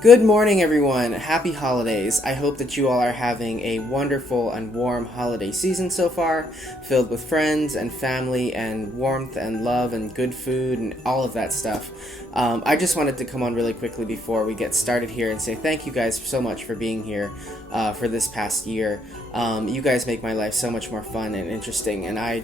Good morning, everyone. Happy holidays. I hope that you all are having a wonderful and warm holiday season so far, filled with friends and family and warmth and love and good food and all of that stuff. I just wanted to come on really quickly before we get started here and say thank you guys so much for being here for this past year. You guys make my life so much more fun and interesting, and I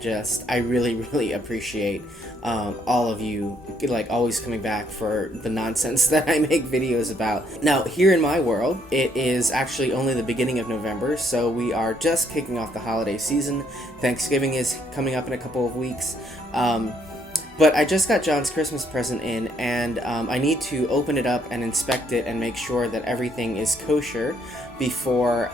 really appreciate all of you, like, always coming back for the nonsense that I make videos about. Now, here in my world, it is actually only the beginning of November, so we are just kicking off the holiday season. Thanksgiving is coming up in a couple of weeks. But I just got John's Christmas present in, and I need to open it up and inspect it and make sure that everything is kosher before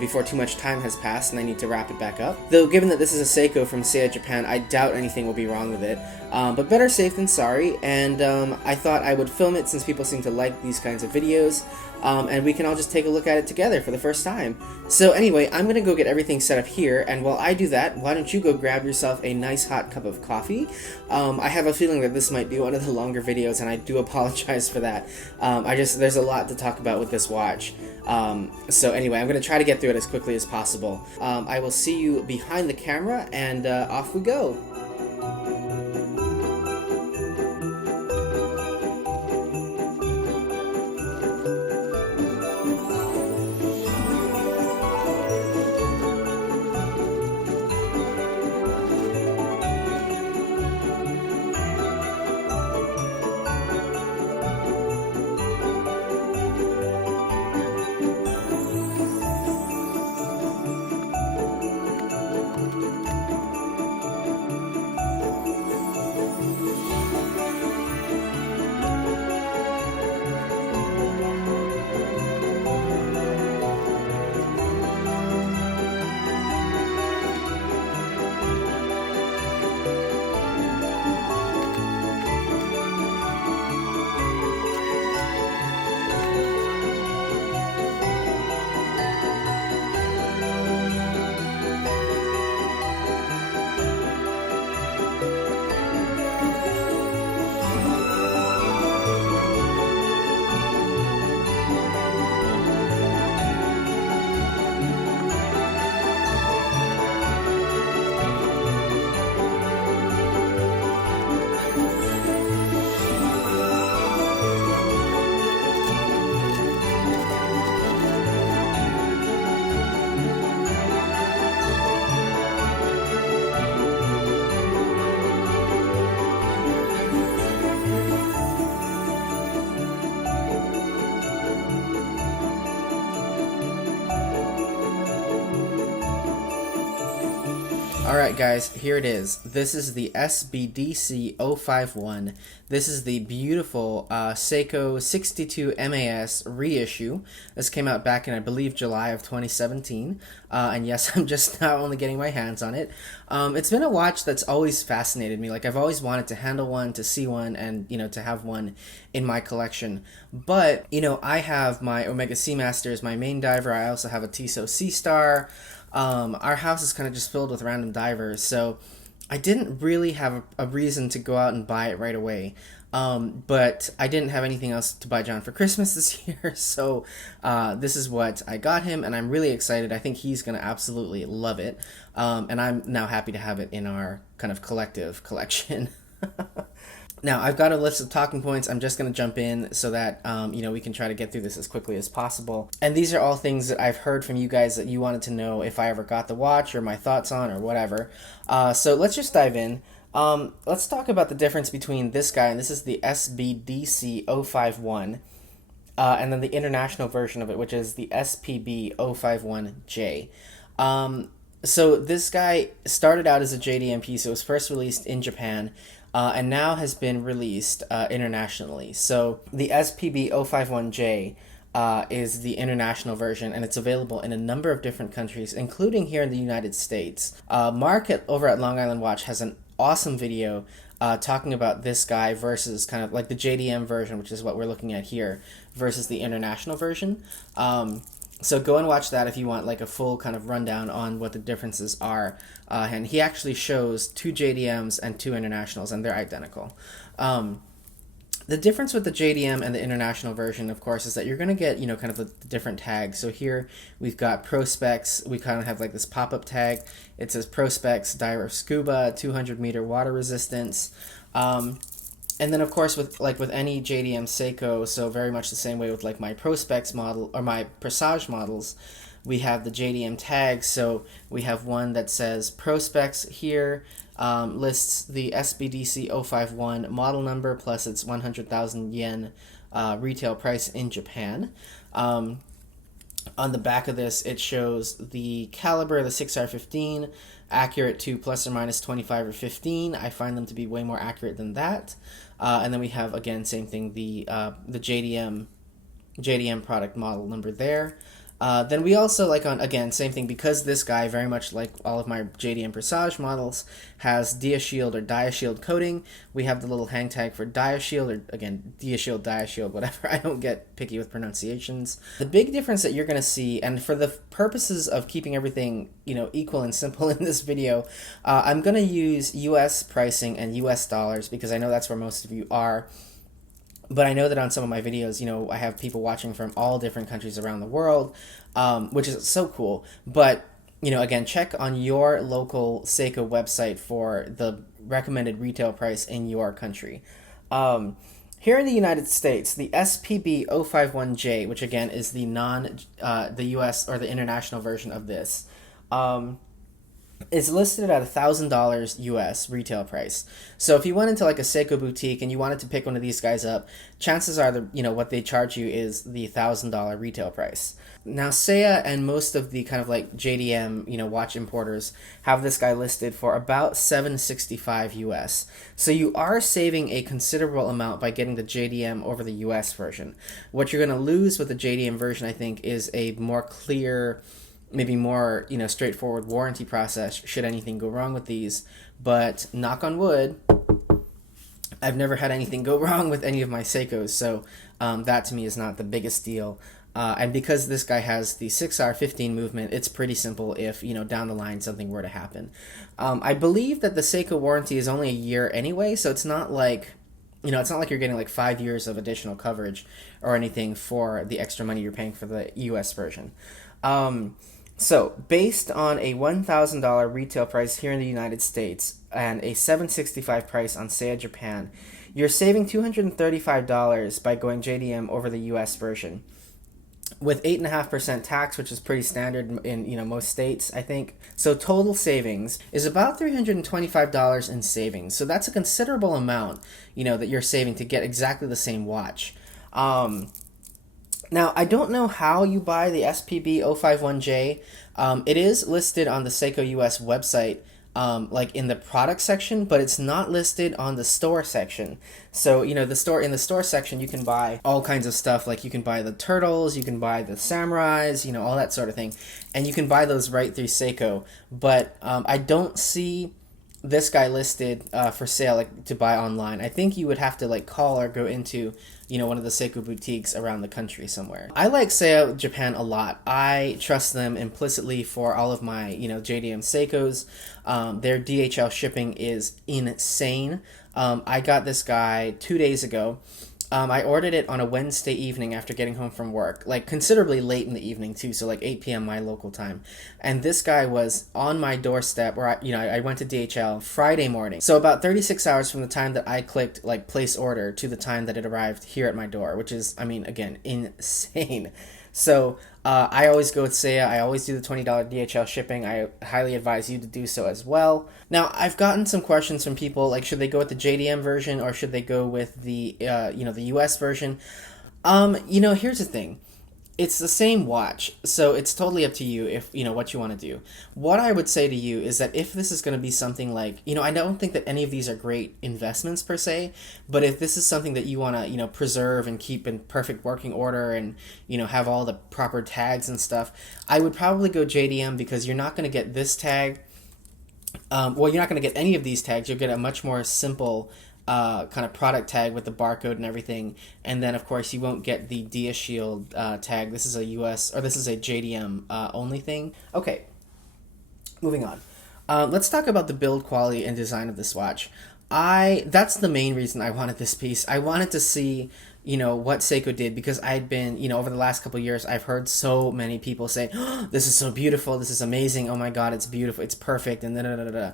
before too much time has passed and I need to wrap it back up. Though given that this is a Seiko from Seiko Japan, I doubt anything will be wrong with it. But better safe than sorry, and I thought I would film it since people seem to like these kinds of videos, and we can all just take a look at it together for the first time. So anyway, I'm gonna go get everything set up here, and while I do that, why don't you go grab yourself a nice hot cup of coffee? I have a feeling that this might be one of the longer videos, and I do apologize for that. There's a lot to talk about with this watch. So anyway, I'm going to try to get through it as quickly as possible. I will see you behind the camera, and off we go. Alright guys, here it is. This is the SBDC051. This is the beautiful Seiko 62 MAS reissue. This came out back in, I believe, July of 2017. And yes, I'm just now only getting my hands on it. It's been a watch that's always fascinated me. Like, I've always wanted to handle one, to see one, and, to have one in my collection. But, I have my Omega Seamaster as my main diver. I also have a Tissot Seastar. Our house is kind of just filled with random divers, so I didn't really have a reason to go out and buy it right away. But I didn't have anything else to buy John for Christmas this year, so this is what I got him, and I'm really excited. I think he's going to absolutely love it, and I'm now happy to have it in our kind of collective collection. Now, I've got a list of talking points. I'm just going to jump in so that, we can try to get through this as quickly as possible. And these are all things that I've heard from you guys that you wanted to know if I ever got the watch or my thoughts on or whatever. So let's just dive in. Let's talk about the difference between this guy, and this is the SBDC051, and then the international version of it, which is the SPB051J. So this guy started out as a JDM piece. It was first released in Japan, and now has been released internationally. So the SPB051J is the international version, and it's available in a number of different countries, including here in the United States. Mark over at Long Island Watch has an awesome video talking about this guy versus kind of like the JDM version, which is what we're looking at here, versus the international version. So go and watch that if you want like a full kind of rundown on what the differences are. And he actually shows two JDMs and two internationals, and they're identical. The difference with the JDM and the international version, of course, is that you're going to get, kind of the different tags. So here we've got Pro Specs. We kind of have like this pop-up tag. It says Pro Specs, Diver Scuba, 200-meter water resistance. And then, of course, with any JDM Seiko, so very much the same way with like my Pro Specs model or my Presage models, we have the JDM tags. So we have one that says Pro Specs here. Lists the SBDC051 model number plus its 100,000 yen retail price in Japan. On the back of this, it shows the caliber, the 6R15, accurate to plus or minus 25 or 15. I find them to be way more accurate than that. And then we have, again, same thing, the JDM product model number there. Then we also, again, same thing, because this guy, very much like all of my JDM Presage models, has DiaShield or DiaShield coating. We have the little hang tag for DiaShield, or again, DiaShield, DiaShield, whatever. I don't get picky with pronunciations. The big difference that you're going to see, and for the purposes of keeping everything, equal and simple in this video, I'm going to use US pricing and US dollars, because I know that's where most of you are. But I know that on some of my videos, I have people watching from all different countries around the world, which is so cool. But, again, check on your local Seiko website for the recommended retail price in your country. Here in the United States, the SPB051J, which again is the the US or the international version of this, is listed at $1,000 US retail price. So if you went into like a Seiko boutique and you wanted to pick one of these guys up, chances are what they charge you is the $1,000 retail price. Now Seiya and most of the kind of like JDM watch importers have this guy listed for about $765 US. So you are saving a considerable amount by getting the JDM over the US version. What you're going to lose with the JDM version, I think, is a more clear, maybe more, straightforward warranty process should anything go wrong with these. But knock on wood, I've never had anything go wrong with any of my Seikos, so that to me is not the biggest deal. And because this guy has the 6R15 movement, it's pretty simple if, down the line something were to happen. I believe that the Seiko warranty is only a year anyway, so it's not like, it's not like you're getting like 5 years of additional coverage or anything for the extra money you're paying for the US version. So, based on a $1,000 retail price here in the United States and a $765 price on Seiya Japan, you're saving $235 by going JDM over the US version. With 8.5% tax, which is pretty standard in most states, I think. So total savings is about $325 in savings. So that's a considerable amount, that you're saving to get exactly the same watch. Now, I don't know how you buy the SPB051J. It is listed on the Seiko US website, like in the product section, but it's not listed on the store section. So, in the store section, you can buy all kinds of stuff. Like you can buy the turtles, you can buy the samurais, all that sort of thing. And you can buy those right through Seiko. But I don't see this guy listed for sale to buy online. I think you would have to call or go into one of the Seiko boutiques around the country somewhere. I like Seiya Japan a lot. I trust them implicitly for all of my JDM Seikos. Their DHL shipping is insane. I got this guy 2 days ago. I ordered it on a Wednesday evening after getting home from work, considerably late in the evening too, so 8 p.m. my local time. And this guy was on my doorstep, where I went to DHL Friday morning. So about 36 hours from the time that I clicked place order to the time that it arrived here at my door, which is, again, insane. So I always go with Seiya. I always do the $20 DHL shipping. I highly advise you to do so as well. Now, I've gotten some questions from people, should they go with the JDM version or should they go with the, the US version? Here's the thing. It's the same watch, so it's totally up to you if, what you want to do. What I would say to you is that if this is going to be something I don't think that any of these are great investments per se, but if this is something that you want to, preserve and keep in perfect working order and, have all the proper tags and stuff, I would probably go JDM, because you're not going to get this tag. You're not going to get any of these tags. You'll get a much more simple kind of product tag with the barcode and everything, and then of course you won't get the DiaShield tag. This is a JDM only thing. Okay, moving on. Let's talk about the build quality and design of this watch. That's the main reason I wanted this piece. I wanted to see, what Seiko did, because I had been, over the last couple of years, I've heard so many people say, oh, this is so beautiful, this is amazing, oh my god, it's beautiful, it's perfect, and da da da da.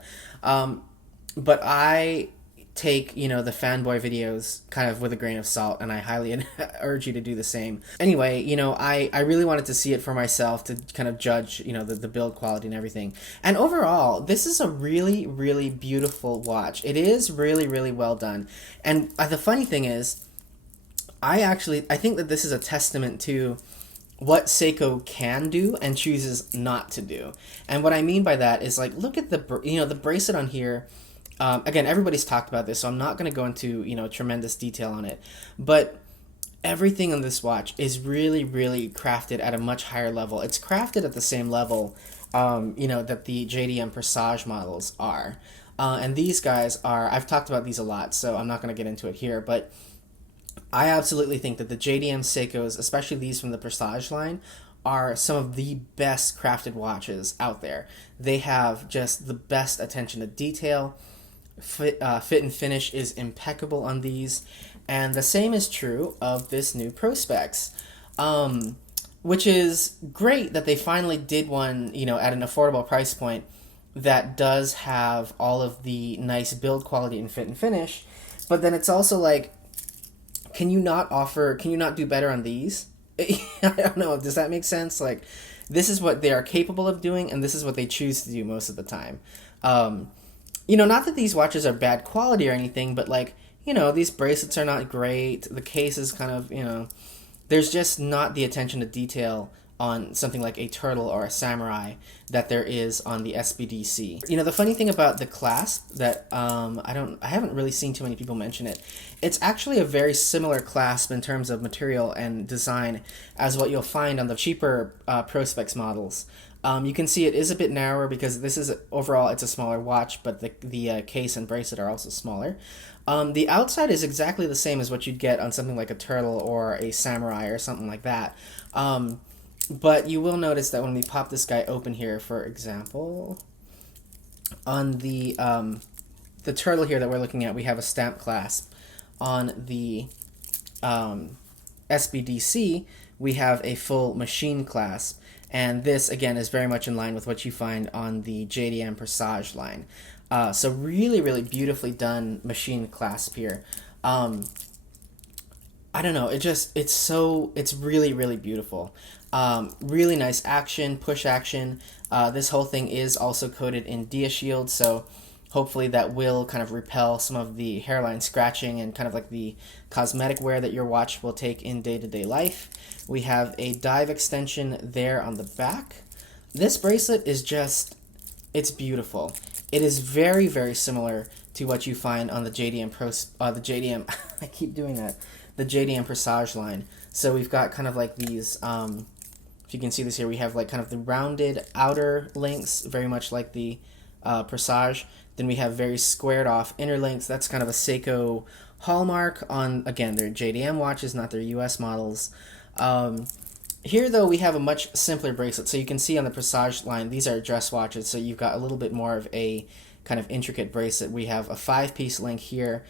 But I take, the fanboy videos kind of with a grain of salt, and I highly urge you to do the same. Anyway, I really wanted to see it for myself to kind of judge, the build quality and everything. And overall, this is a really, really beautiful watch. It is really, really well done. And the funny thing is, I think that this is a testament to what Seiko can do and chooses not to do. And what I mean by that is, like, look at the bracelet on here. Again, everybody's talked about this, so I'm not going to go into, tremendous detail on it. But everything on this watch is really, really crafted at a much higher level. It's crafted at the same level, that the JDM Presage models are. And these guys are, I've talked about these a lot, so I'm not going to get into it here, but I absolutely think that the JDM Seikos, especially these from the Presage line, are some of the best crafted watches out there. They have just the best attention to detail. Fit and finish is impeccable on these, and the same is true of this new Prospex, which is great that they finally did one, at an affordable price point that does have all of the nice build quality and fit and finish. But then it's also like, can you not do better on these? I don't know, does that make sense? Like, this is what they are capable of doing, and this is what they choose to do most of the time. Not that these watches are bad quality or anything, but, like, these bracelets are not great. The case is kind of, there's just not the attention to detail on something like a Turtle or a Samurai that there is on the SBDC. The funny thing about the Clasp that I haven't really seen too many people mention it. It's actually a very similar clasp in terms of material and design as what you'll find on the cheaper Prospex models. You can see it is a bit narrower because this is overall it's a smaller watch, but the case and bracelet are also smaller. The outside is exactly the same as what you'd get on something like a Turtle or a Samurai or something like that. But you will notice that when we pop this guy open here, for example, on the Turtle here that we're looking at, we have a stamp clasp. On the SBDC, we have a full machine clasp. And this, again, is very much in line with what you find on the JDM Presage line. So really, really beautifully done machine clasp here. I don't know, it's really, really beautiful. Really nice action, push action. This whole thing is also coated in Dia Shield, so hopefully that will kind of repel some of the hairline scratching and kind of like the cosmetic wear that your watch will take in day-to-day life. We have a dive extension there on the back. This bracelet is it's beautiful. It is very, very similar to what you find on the JDM I keep doing that, the JDM Presage line. So we've got kind of like these, if you can see this here, we have like kind of the rounded outer links, very much like the Presage. Then we have very squared off inner links. That's kind of a Seiko hallmark on, again, their JDM watches, not their US models. Here, though, we have a much simpler bracelet. So you can see on the Presage line, these are dress watches, so you've got a little bit more of a kind of intricate bracelet. We have a 5-piece link here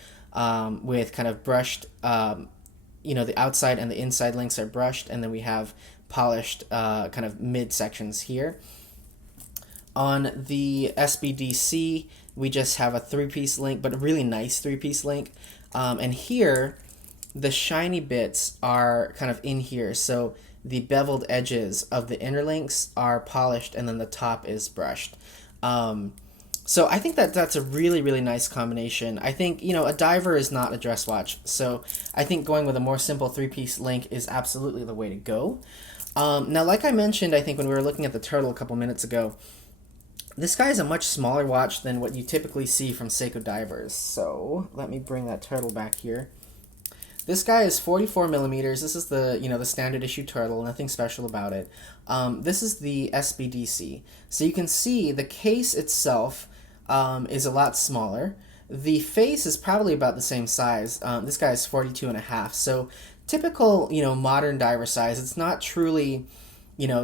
with kind of brushed, the outside and the inside links are brushed, and then we have polished kind of mid-sections here. On the SBDC, we just have a 3-piece link, but a really nice 3-piece link. And here, the shiny bits are kind of in here, so the beveled edges of the inner links are polished, and then the top is brushed. So I think that's a really, really nice combination. I think, a diver is not a dress watch, so I think going with a more simple 3-piece link is absolutely the way to go. Now, like I mentioned, I think when we were looking at the Turtle a couple minutes ago, this guy is a much smaller watch than what you typically see from Seiko divers. So let me bring that Turtle back here. This guy is 44 millimeters. This is the the standard issue Turtle. Nothing special about it. This is the SBDC. So you can see the case itself is a lot smaller. The face is probably about the same size. This guy is 42 and a half. So typical modern diver size. It's not truly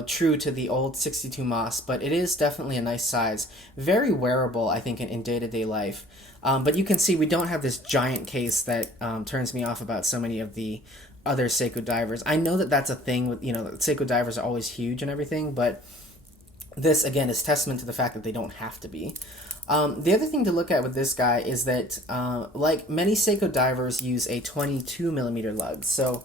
true to the old 62 Moss, but it is definitely a nice size. Very wearable, I think, in day-to-day life. But you can see we don't have this giant case that turns me off about so many of the other Seiko divers. I know that that's a thing with, Seiko divers are always huge and everything, but this, again, is testament to the fact that they don't have to be. The other thing to look at with this guy is that, like many Seiko divers use a 22 millimeter lug. So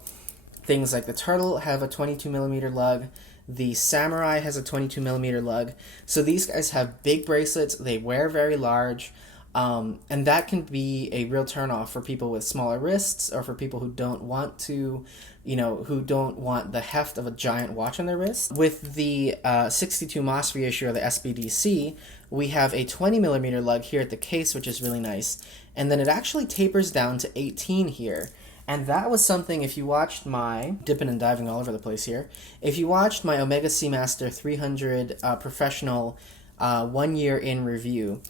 things like the Turtle have a 22 millimeter lug. The Samurai has a 22 millimeter lug. So these guys have big bracelets. They wear very large. And that can be a real turnoff for people with smaller wrists, or for people who don't want to, who don't want the heft of a giant watch on their wrist. With the 62 MOS reissue, or the SBDC, we have a 20 millimeter lug here at the case, which is really nice. And then it actually tapers down to 18 here. And that was something, if you watched my, dipping and diving all over the place here, if you watched my Omega Seamaster 300 professional 1 year in review,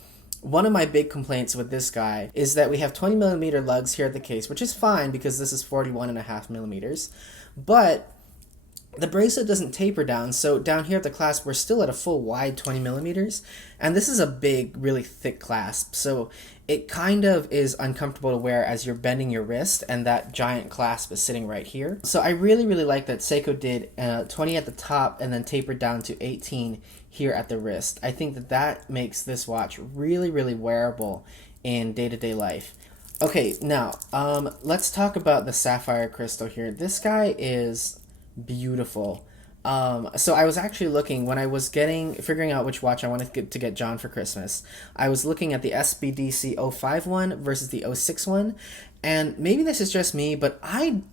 one of my big complaints with this guy is that we have 20 millimeter lugs here at the case, which is fine because this is 41.5 millimeters, but the bracelet doesn't taper down, so down here at the clasp, we're still at a full wide 20 millimeters, and this is a big, really thick clasp, so it kind of is uncomfortable to wear as you're bending your wrist, and that giant clasp is sitting right here. So I really, really like that Seiko did 20 at the top and then tapered down to 18 here at the wrist. I think that that makes this watch really, really wearable in day-to-day life. Okay, now, let's talk about the sapphire crystal here. This guy is beautiful. So I was actually looking, when I was figuring out which watch I wanted to get John for Christmas, I was looking at the SBDC051 versus the 061, and maybe this is just me, but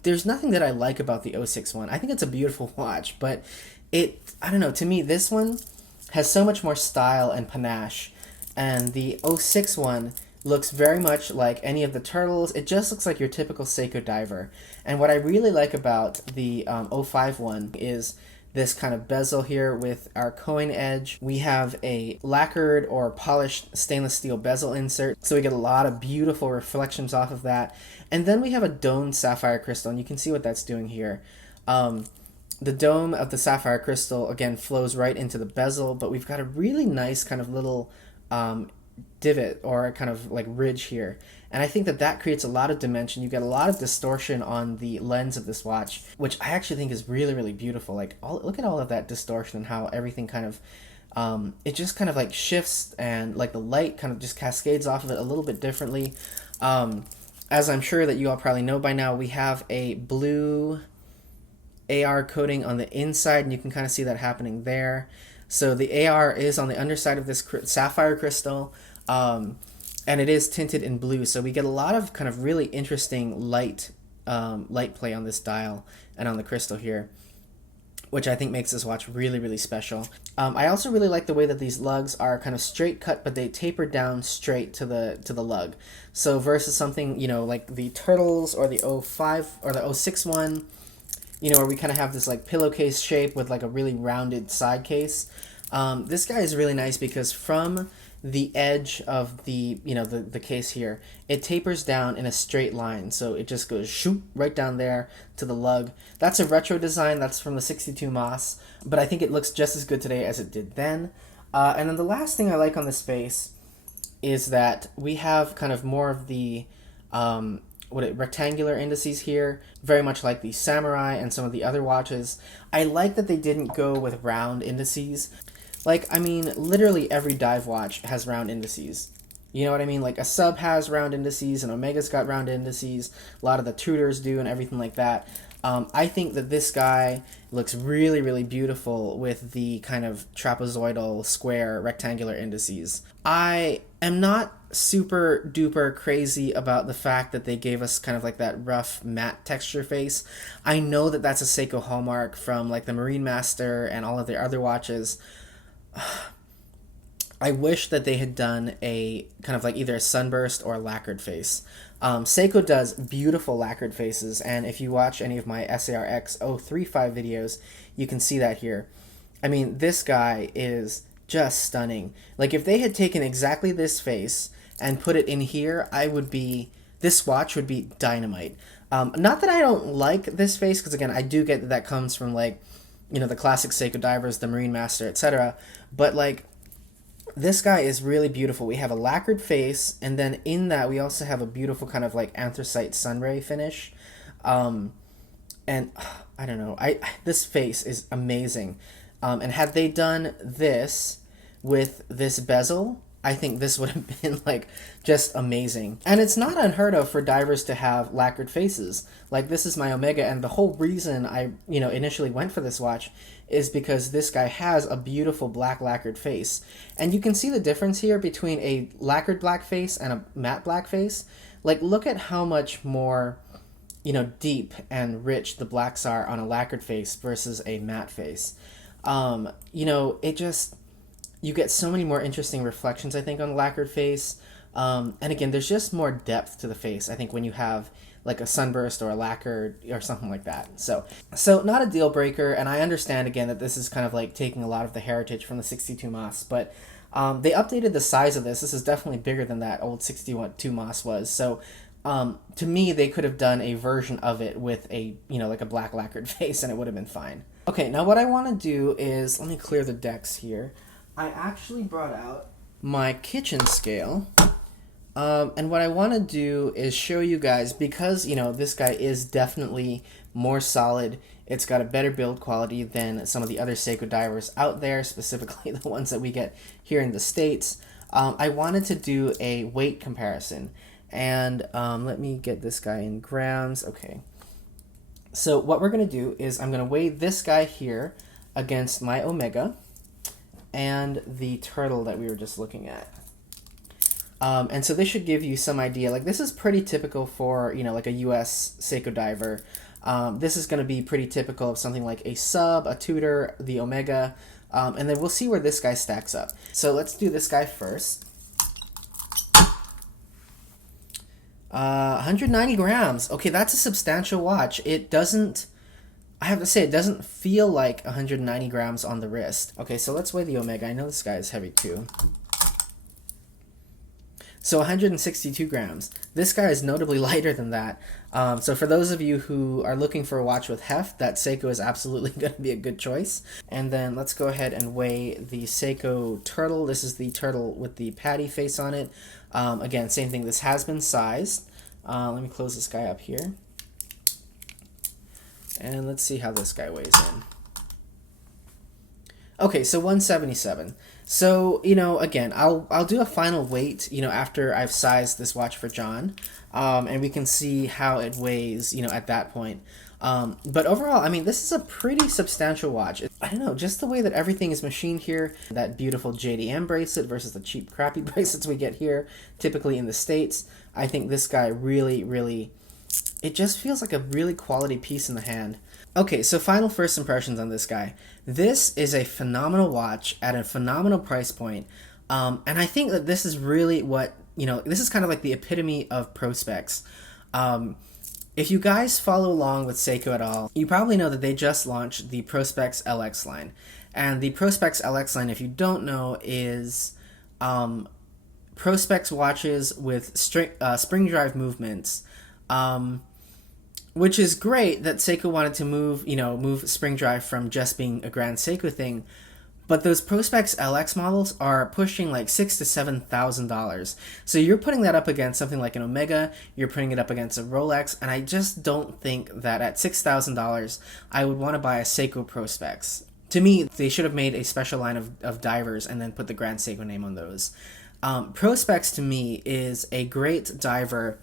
there's nothing that I like about the 061. I think it's a beautiful watch, but I don't know, to me, this one has so much more style and panache, and the 061 looks very much like any of the Turtles. It just looks like your typical Seiko diver. And what I really like about the 051 is this kind of bezel here with our coin edge. We have a lacquered or polished stainless steel bezel insert, so we get a lot of beautiful reflections off of that. And then we have a domed sapphire crystal, and you can see what that's doing here. The dome of the sapphire crystal, again, flows right into the bezel, but we've got a really nice kind of little divot or kind of like ridge here. And I think that that creates a lot of dimension. You get a lot of distortion on the lens of this watch, which I actually think is really, really beautiful. Like, look at all of that distortion and how everything kind of, it just kind of like shifts, and like the light kind of just cascades off of it a little bit differently. As I'm sure that you all probably know by now, we have a blue AR coating on the inside, and you can kind of see that happening there. So the AR is on the underside of this sapphire crystal, and it is tinted in blue. So we get a lot of kind of really interesting light play on this dial and on the crystal here, which I think makes this watch really, really special. I also really like the way that these lugs are kind of straight cut, but they taper down straight to the lug. So versus something, like the Turtles or the 05 or the 061, where we kind of have this like pillowcase shape with like a really rounded side case. This guy is really nice because from the edge of the case here, it tapers down in a straight line. So it just goes shoot right down there to the lug. That's a retro design. That's from the 62 MOS, but I think it looks just as good today as it did then. And then the last thing I like on this space is that we have kind of more of the rectangular indices here, very much like the Samurai and some of the other watches. I like that they didn't go with round indices. Like, I mean, literally every dive watch has round indices. You know what I mean? Like, a Sub has round indices, and Omega's got round indices. A lot of the Tudors do, and everything like that. I think that this guy looks really, really beautiful with the kind of trapezoidal, square, rectangular indices. I am not super duper crazy about the fact that they gave us kind of like that rough matte texture face. I know that that's a Seiko hallmark from like the Marine Master and all of their other watches. I wish that they had done a kind of like either a sunburst or a lacquered face. Seiko does beautiful lacquered faces, and if you watch any of my SARX 035 videos, you can see that here. I mean, this guy is just stunning. Like, if they had taken exactly this face and put it in here, this watch would be dynamite. Not that I don't like this face, because again, I do get that comes from like, the classic Seiko divers, the Marine Master, etc. But like, This guy is really beautiful. We have a lacquered face, and then in that we also have a beautiful kind of like anthracite sunray finish. And I don't know, this face is amazing. And had they done this with this bezel, I think this would have been like just amazing. And it's not unheard of for divers to have lacquered faces. Like, this is my Omega, and the whole reason I, initially went for this watch is because this guy has a beautiful black lacquered face. And you can see the difference here between a lacquered black face and a matte black face. Like, look at how much more, deep and rich the blacks are on a lacquered face versus a matte face. It just, you get so many more interesting reflections, I think, on a lacquered face. And again, there's just more depth to the face, I think, when you have like a sunburst or a lacquer or something like that. So not a deal breaker, and I understand, again, that this is kind of like taking a lot of the heritage from the 62 Mas, but they updated the size of this. This is definitely bigger than that old 62 Mas was. So to me, they could have done a version of it with a, like a black lacquered face, and it would have been fine. Okay, now what I want to do is, let me clear the decks here. I actually brought out my kitchen scale, and what I want to do is show you guys, because, this guy is definitely more solid. It's got a better build quality than some of the other Seiko divers out there, specifically the ones that we get here in the States. I wanted to do a weight comparison, and let me get this guy in grams. Okay. So what we're going to do is I'm going to weigh this guy here against my Omega and the turtle that we were just looking at. And so this should give you some idea. Like, this is pretty typical for, like a US Seiko diver. This is going to be pretty typical of something like a Sub, a Tudor, the Omega, and then we'll see where this guy stacks up. So let's do this guy first. 190 grams. Okay, that's a substantial watch. It doesn't, I have to say, it doesn't feel like 190 grams on the wrist. Okay, so let's weigh the Omega. I know this guy is heavy too. So 162 grams. This guy is notably lighter than that. So for those of you who are looking for a watch with heft, that Seiko is absolutely going to be a good choice. And then let's go ahead and weigh the Seiko Turtle. This is the turtle with the patty face on it. Again, same thing. This has been sized. Let me close this guy up here. And let's see how this guy weighs in. Okay, so 177. So, again, I'll do a final weight, after I've sized this watch for John, and we can see how it weighs, at that point. But overall, I mean, this is a pretty substantial watch. I don't know, just the way that everything is machined here, that beautiful JDM bracelet versus the cheap, crappy bracelets we get here, typically in the States, I think this guy really, it just feels like a really quality piece in the hand. Okay, so final first impressions on this guy. This is a phenomenal watch at a phenomenal price point, and I think that this is really what, this is kind of like the epitome of pro specs. If you guys follow along with Seiko at all, you probably know that they just launched the Prospex LX line. And the Prospex LX line, if you don't know, is Prospex watches with spring drive movements, which is great that Seiko wanted to move spring drive from just being a Grand Seiko thing. But those Prospex LX models are pushing like $6,000 to $7,000. So you're putting that up against something like an Omega, you're putting it up against a Rolex, and I just don't think that at $6,000 I would want to buy a Seiko Prospex. To me, they should have made a special line of divers and then put the Grand Seiko name on those. Prospex to me is a great diver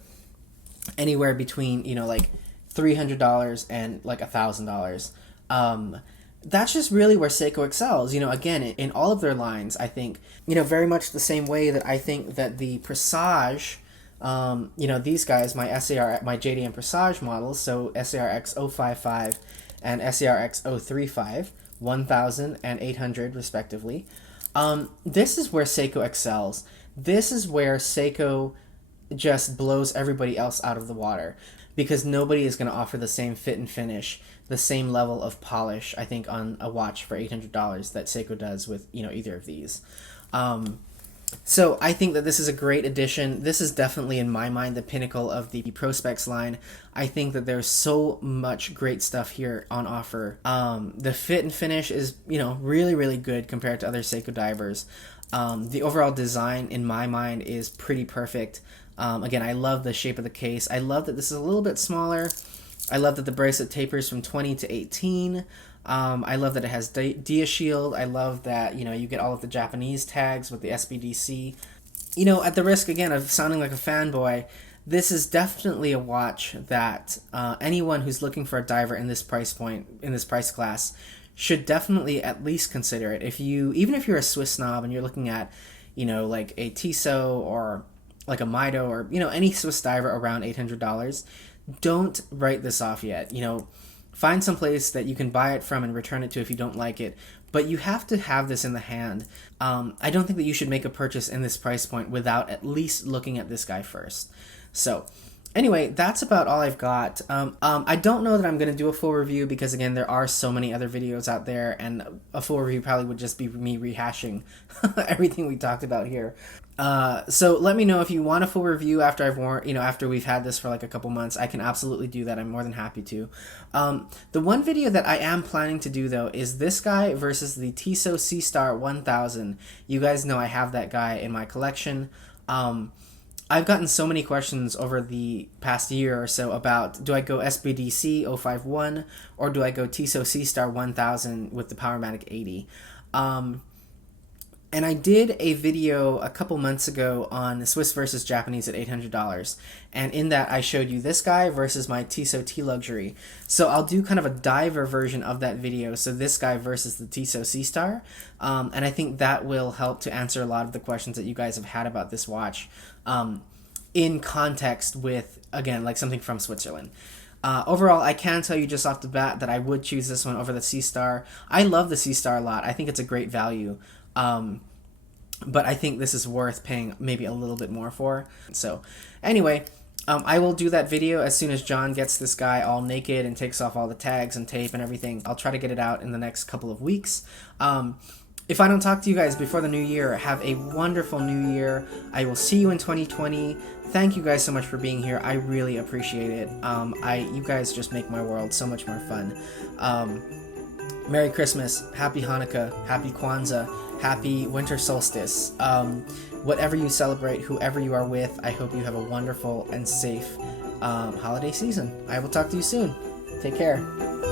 anywhere between, like $300 and like $1,000. That's just really where Seiko excels. Again, in all of their lines, I think, very much the same way that I think that the Presage, these guys, my JDM Presage models, so SARX 055 and SARX 035, 1,000 and 800 respectively. This is where Seiko excels. This is where Seiko just blows everybody else out of the water, because nobody is going to offer the same fit and finish, the same level of polish, I think, on a watch for $800 that Seiko does with, either of these. So I think that this is a great addition. This is definitely, in my mind, the pinnacle of the Prospex line. I think that there's so much great stuff here on offer. The fit and finish is, really, really good compared to other Seiko divers. The overall design in my mind is pretty perfect. Again, I love the shape of the case. I love that this is a little bit smaller. I love that the bracelet tapers from 20 to 18. I love that it has Dia Shield. I love that, you know, you get all of the Japanese tags with the SBDC. You know, at the risk, again, of sounding like a fanboy, this is definitely a watch that anyone who's looking for a diver in this price point, in this price class, should definitely at least consider it. Even if you're a Swiss snob and you're looking at, you know, like a Tissot or like a Mido or, you know, any Swiss diver around $800, don't write this off yet. You know, find some place that you can buy it from and return it to if you don't like it. But you have to have this in the hand. I don't think that you should make a purchase in this price point without at least looking at this guy first. So anyway, that's about all I've got. I don't know that I'm going to do a full review because, again, there are so many other videos out there, and a full review probably would just be me rehashing everything we talked about here. So let me know if you want a full review after I've worn, you know, after we've had this for like a couple months. I can absolutely do that. I'm more than happy to. The one video that I am planning to do, though, is this guy versus the Tissot Seastar 1000. You guys know I have that guy in my collection. I've gotten so many questions over the past year or so about, do I go SBDC051 or do I go Tissot Seastar 1000 with the Powermatic 80? And I did a video a couple months ago on the Swiss versus Japanese at $800. And in that, I showed you this guy versus my Tissot T-Luxury. So I'll do kind of a diver version of that video. So this guy versus the Tissot Seastar. And I think that will help to answer a lot of the questions that you guys have had about this watch. In context with, again, like something from Switzerland. Overall, I can tell you just off the bat that I would choose this one over the Seastar. I love the Seastar a lot. I think it's a great value. But I think this is worth paying maybe a little bit more for. So anyway, I will do that video as soon as John gets this guy all naked and takes off all the tags and tape and everything. I'll try to get it out in the next couple of weeks. If I don't talk to you guys before the new year, have a wonderful new year. I will see you in 2020. Thank you guys so much for being here. I really appreciate it. You guys just make my world so much more fun. Merry Christmas, Happy Hanukkah, Happy Kwanzaa, Happy Winter Solstice. Whatever you celebrate, whoever you are with, I hope you have a wonderful and safe holiday season. I will talk to you soon. Take care.